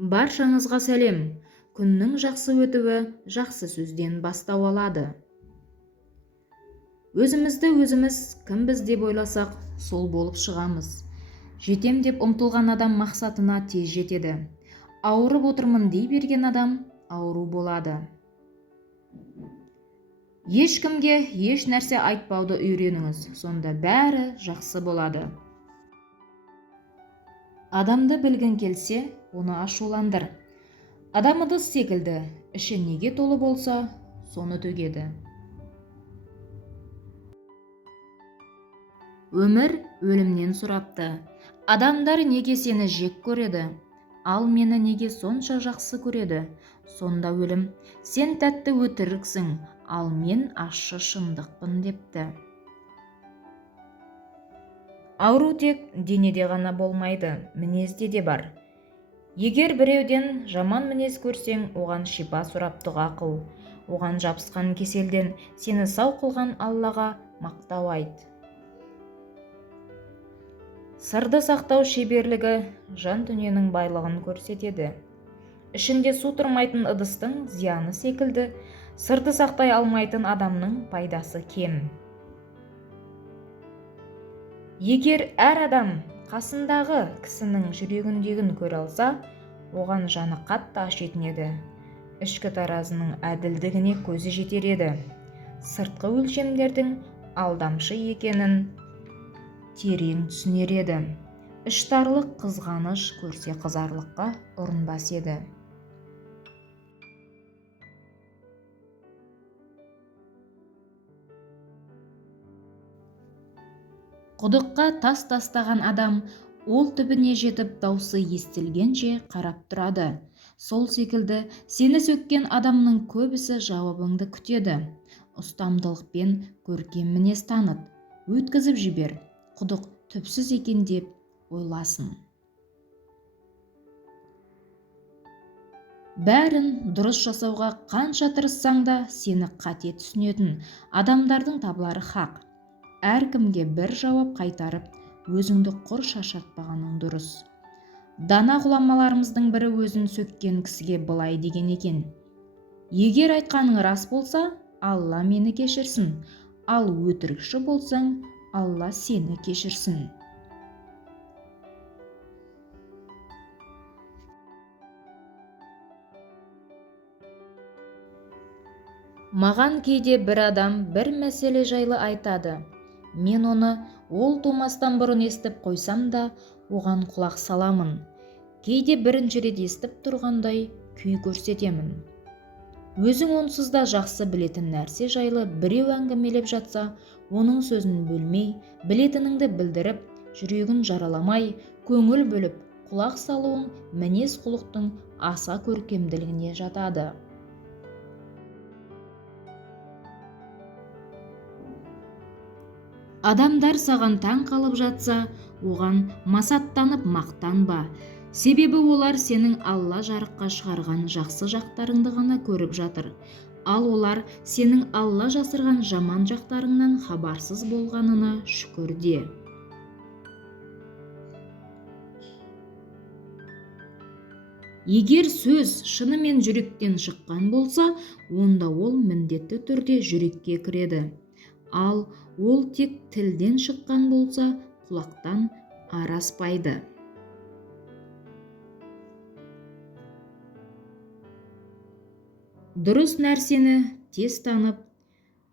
Баршаңызға сәлем. Күннің жақсы өтуі жақсы сөзден бастау алады. Өзімізді өзіміз кімбіз деп ойласақ, сол болып шығамыз. Жетем деп ұмтылған адам мақсатына тез жетеді. Ауырып отырмын дей берген адам ауру болады. Ешкімге еш нәрсе айтпауды үйреніңіз, сонда бәрі жақсы болады. Адамды білгің келсе, оны ашуландыр. Адам ыдыс секілді, іші неге толы болса, соны төгеді. Өмір өлімнен сұрапты. Адамдар неге сені жек көреді? Ал мені неге сонша жақсы көреді? Сонда өлім, сен тәтті өтіріксің, ал мен ащы шындықпын депті. Ауру тек денеде ғана болмайды, мінезде де бар. Егер біреуден жаман мінез көрсең, оған шипа сұрап дұға қыл. Оған жабысқан кеселден сені сау қылған Аллаға мақтау айт. Сырды сақтау шеберлігі жан дүниенің байлығын көрсетеді. Ішінде су тұрмайтын ыдыстың зияны секілді, сырды сақтай алмайтын адамның пайдасы кем. Егер әр адам қасындағы кісінің жүрегіндегін көре алса, оған жаны қатты ашитын. Ішкі таразының әділдігіне көзі жетер еді. Сыртқы өлшемдердің алдамшы екенін терең түсінер еді. Іштарлық қызғаныш көрсе қызарлыққа ұрынбас еді. Құдыққа тас тастаған адам ол түбіне жетіп даусы естілгенше қарап тұрады. Сол секілді сені сөккен адамның көбісі жауабыңды күтеді. Ұстамдылықпен көркем мінез таныт, өткізіп жібер, құдық түпсіз екен деп ойласын. Бәрін дұрыс жасауға қанша тырыссаң да сені қате түсінетін адамдардың табылары хақ. Әркімге бір жауап қайтарып, өзіңді құр шаршатпағаның дұрыс. Дана ғұламаларымыздың бірі өзін сөккен кісіге былай деген екен: егер айтқаның рас болса, Алла мені кешірсін, ал өтірікші болсаң, Алла сені кешірсін. Маған кейде бір адам бір мәселе жайлы айтады. Мен оны ол тумастан бұрын естіп қойсам да, оған құлақ саламын. Кейде бірінші рет естіп тұрғандай күй көрсетемін. Өзің онсыз да жақсы білетін нәрсе жайлы біреу әңгімелеп жатса, оның сөзін бөлмей, білетініңді білдіріп, жүрегін жараламай, көңіл бөліп, құлақ салуың мінез құлықтың аса көркемділігіне жатады. Адамдар саған таң қалып жатса, оған масаттанып мақтанба. Себебі олар сенің Алла жарыққа шығарған жақсы жақтарыңды ғана көріп жатыр. Ал олар сенің Алла жасырған жаман жақтарыңнан хабарсыз болғанына шүкір де. Егер сөз шынымен жүректен шыққан болса, онда ол міндетті түрде жүрекке кіреді. Ал ол тек тілден шыққан болса, құлақтан араспайды. Дұрыс нәрсені тез танып,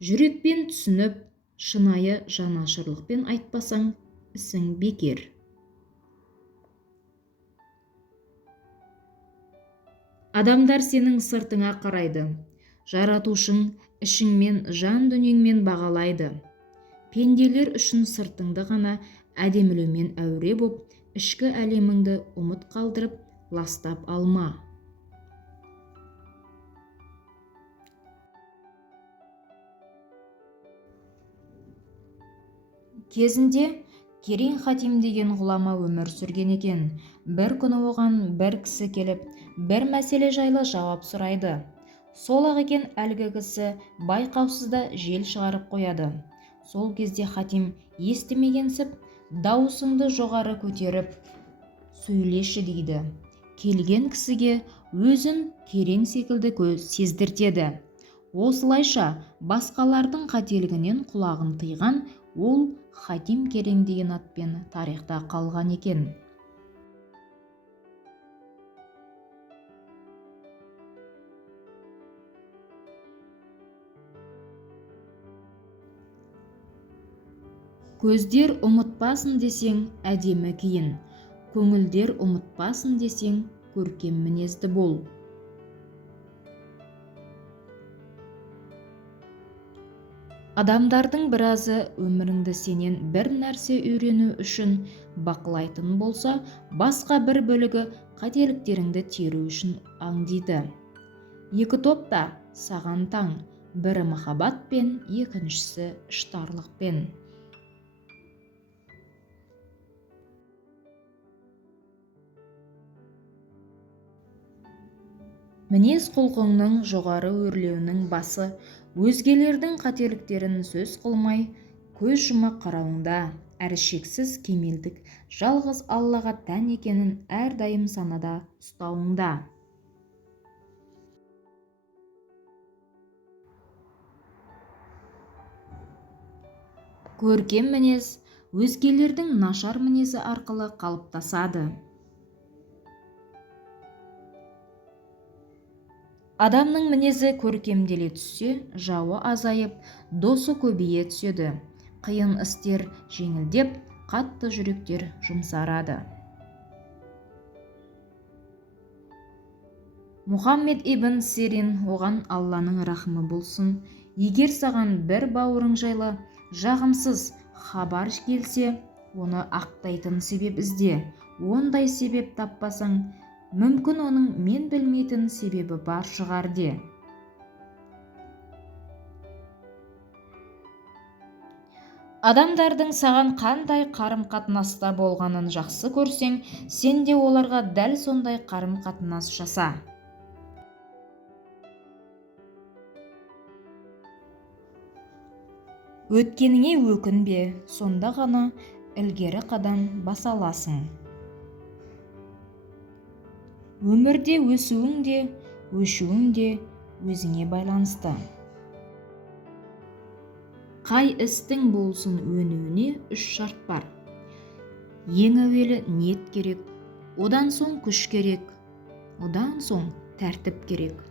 жүрекпен түсініп, шынайы жанашырлықпен айтпасаң, ісің бекер. Адамдар сенің сыртыңа қарайды. Жаратушың ішіңмен, жан дүниеңмен бағалайды. Пенделер үшін сыртыңды ғана әдемілеумен әуре боп, ішкі әлеміңді ұмыт қалдырып, ластап алма. Кезінде Керин Хатим деген ғұлама өмір сүрген екен. Бір күні оған бір кісі келіп, бір мәселе жайлы жауап сұрайды. Сол-ақ екен әлгі кісі байқаусызда жел шығарып қояды. Сол кезде Хатим естімегенсіп, дауысыңды жоғары көтеріп сөйлеші дейді. келген кісіге өзін керең секілді сездіртеді. Осылайша басқалардың қателігінен құлағын тыйған ол Хатим Керең деген атпен тарихта қалған екен. Көздер ұмытпасын десең, әдемі киін. Көңілдер ұмытпасын десең, көркем мінезді бол. Адамдардың біразы өміріңді сенен бір нәрсе үйрену үшін бақылайтын болса, басқа бір бөлігі қателіктеріңді теру үшін аңдиды. Екі топта саған таң, бірі махаббатпен, екіншісі іштарлықпен. Мінез құлқыңның жоғары өрлеуінің басы өзгелердің қателіктерін сөз қылмай, көз жұма қарауыңда, әрі шексіз кемелдік жалғыз Аллаға тән екенін әрдайым санада ұстауыңда. Көркем мінез өзгелердің нашар мінезі арқылы қалыптасады. Адамның мінезі көркемделе түссе, жауы азайып, досы көбейе түседі. Қиын істер жеңілдеп, қатты жүректер жұмсарады. Мұхаммед ибн Сирин, оған Алланың рахымы болсын, егер саған бір бауырың жайлы жағымсыз хабар келсе, оны ақтайтын себеп ізде. Ондай себеп таппасаң, мүмкін оның мен білмейтін себебі бар шығар де. Адамдардың саған қандай қарым-қатынаста болғанын жақсы көрсең, сен де оларға дәл сондай қарым-қатынас жаса. Өткеніңе өкінбе, сонда ғана ілгері қадам баса аласың. Өмірде өсуің де, өшуің де өзіңе байланысты. Қай істің болсын өнуіне 3 шарт бар. Ең әуелі ниет керек, одан соң күш керек, одан соң тәртіп керек.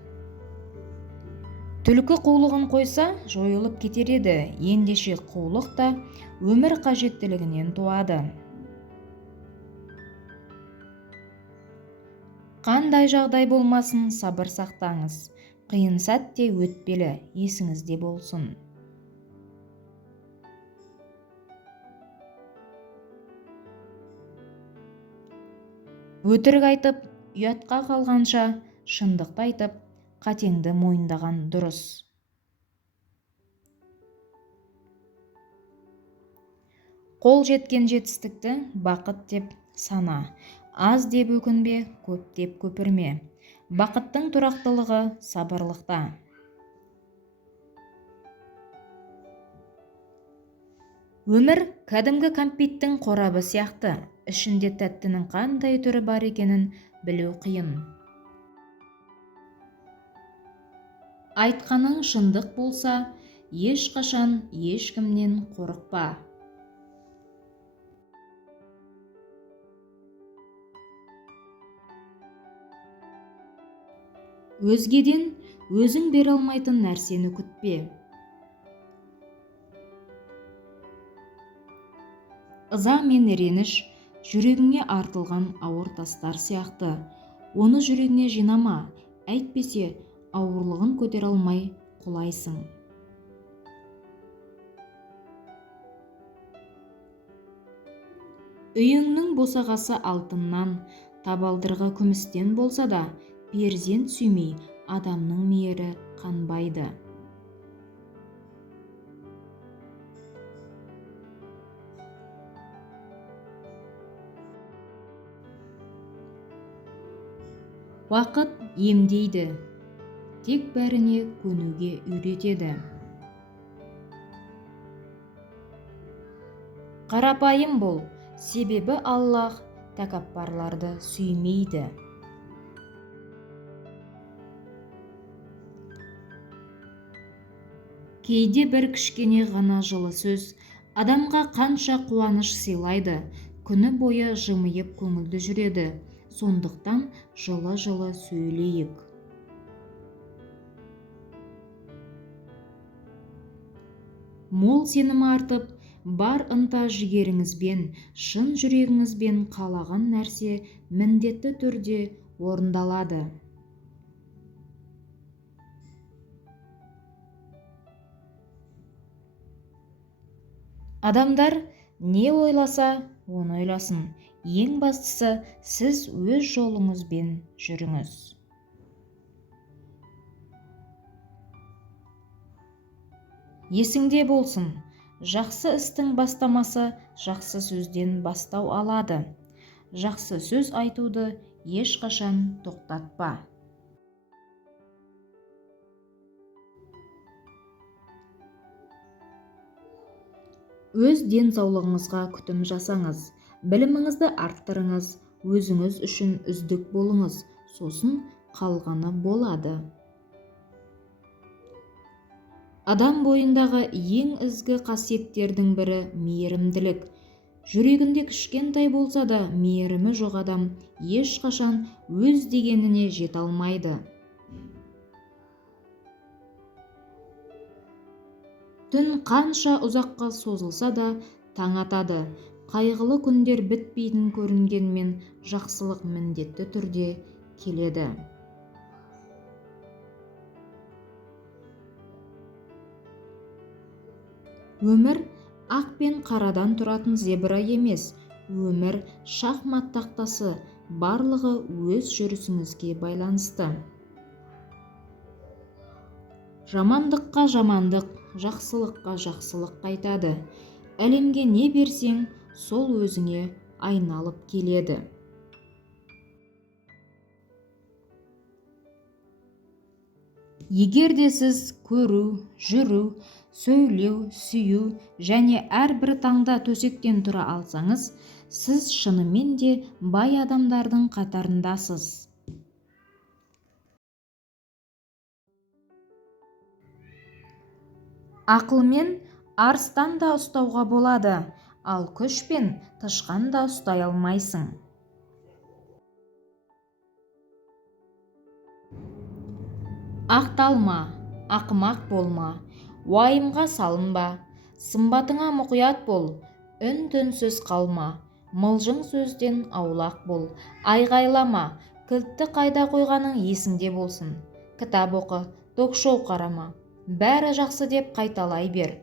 Түлкі қулығын қойса, жойылып кетер еді, ендеше қулық та өмір қажеттілігінен туады. Қандай жағдай болмасын, сабыр сақтаңыз. Қиын сәтте өтпелі, есіңізде болсын. Өтірік айтып, ұятқа қалғанша, шындықты айтып, қатеңді мойындаған дұрыс. Қол жеткен жетістікті бақыт деп сана. Аз деп өкінбе, көп деп көпірме. Бақыттың тұрақтылығы сабырлықта. Өмір кәдімгі кәмпиттің қорабы сияқты, ішінде тәттінің қандай түрі бар екенін білу қиын. Айтқаның шындық болса, ешқашан ешкімнен қорықпа. Өзгеден өзің бере алмайтын нәрсені күтпе. Ыза мен реніш жүрегіңе артылған ауыр тастар сияқты. Оны жүрегіңе жинама, әйтпесе ауырлығын көтере алмай құлайсың. Үйіңнің босағасы алтыннан, табалдырығы күмістен болса да, перзент сүймей адамның мейірі қанбайды. Уақыт емдейді, тек бәріне көнуге үйретеді. Қарапайым бол, себебі Аллах тәкаппарларды сүймейді. Кейде бір кішкене ғана жылы сөз адамға қанша қуаныш сыйлайды, күні бойы жымиып көңілді жүреді. Сондықтан жылы-жылы сөйлейік. Мол сенім артып, бар ынта жігеріңізбен, шын жүрегіңізбен қалаған нәрсе міндетті түрде орындалады. Адамдар не ойласа, оны ойласын. Ең бастысы, сіз өз жолыңызбен жүріңіз. Есіңде болсын, жақсы істің бастамасы жақсы сөзден бастау алады. Жақсы сөз айтуды ешқашан тоқтатпа. Өз денсаулығыңызға күтім жасаңыз, біліміңізді арттырыңыз, өзіңіз үшін үздік болыңыз, сосын қалғаны болады. Адам бойындағы ең ізгі қасиеттердің бірі мейірімділік. Жүрегінде кішкентай болса да мейірімі жоқ адам ешқашан өз дегеніне жете алмайды. Түн қанша ұзаққа созылса да таң атады. Қайғылы күндер бітпейтін көрінгенмен жақсылық міндетті түрде келеді. Өмір ақ пен қарадан тұратын зебра емес. Өмір шахмат тақтасы, барлығы өз жүрісіңізге байланысты. Жамандыққа жамандық, жақсылыққа жақсылық қайтады. Әлемге не берсең, сол өзіңе айналып келеді. Егер де сіз көру, жүру, сөйлеу, сүю және әрбір таңда төсектен тұра алсаңыз, сіз шынымен де бай адамдардың қатарындасыз. Ақылмен арыстан да ұстауға болады, ал күшпен тышқан да ұстай алмайсың. Ақталма, ақымақ болма, уайымға салынба, сымбатыңа мұқият бол, үн-түнсіз қалма, мылжың сөзден аулақ бол, айғайлама, кілтті қайда қойғаның есіңде болсын, кітап оқы, ток-шоу қарама, бәрі жақсы деп қайталай бер.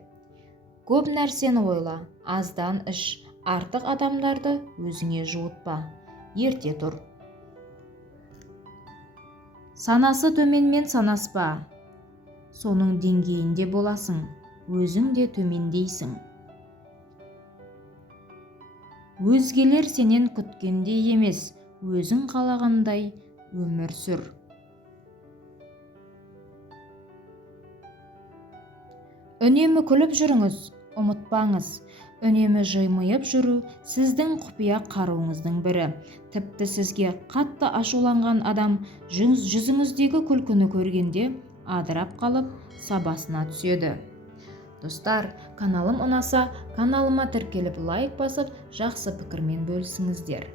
Көп нәрсені ойла, аздан іш, артық адамдарды өзіңе жуытпа, ерте тұр. Санасы төменмен санаспа, соның деңгейінде боласың, өзің де төмендейсің. Өзгелер сенен күткендей емес, өзің қалағандай өмір сүр. Үнемі күліп жүріңіз, ұмытпаңыз. Үнемі жымиып жүру сіздің құпия қаруыңыздың бірі. Тіпті сізге қатты ашуланған адам жүзіңіздегі күлкіні көргенде адырап қалып, сабасына түседі. Достар, каналым ұнаса, каналыма тіркеліп лайк басып, жақсы пікірмен бөлісіңіздер.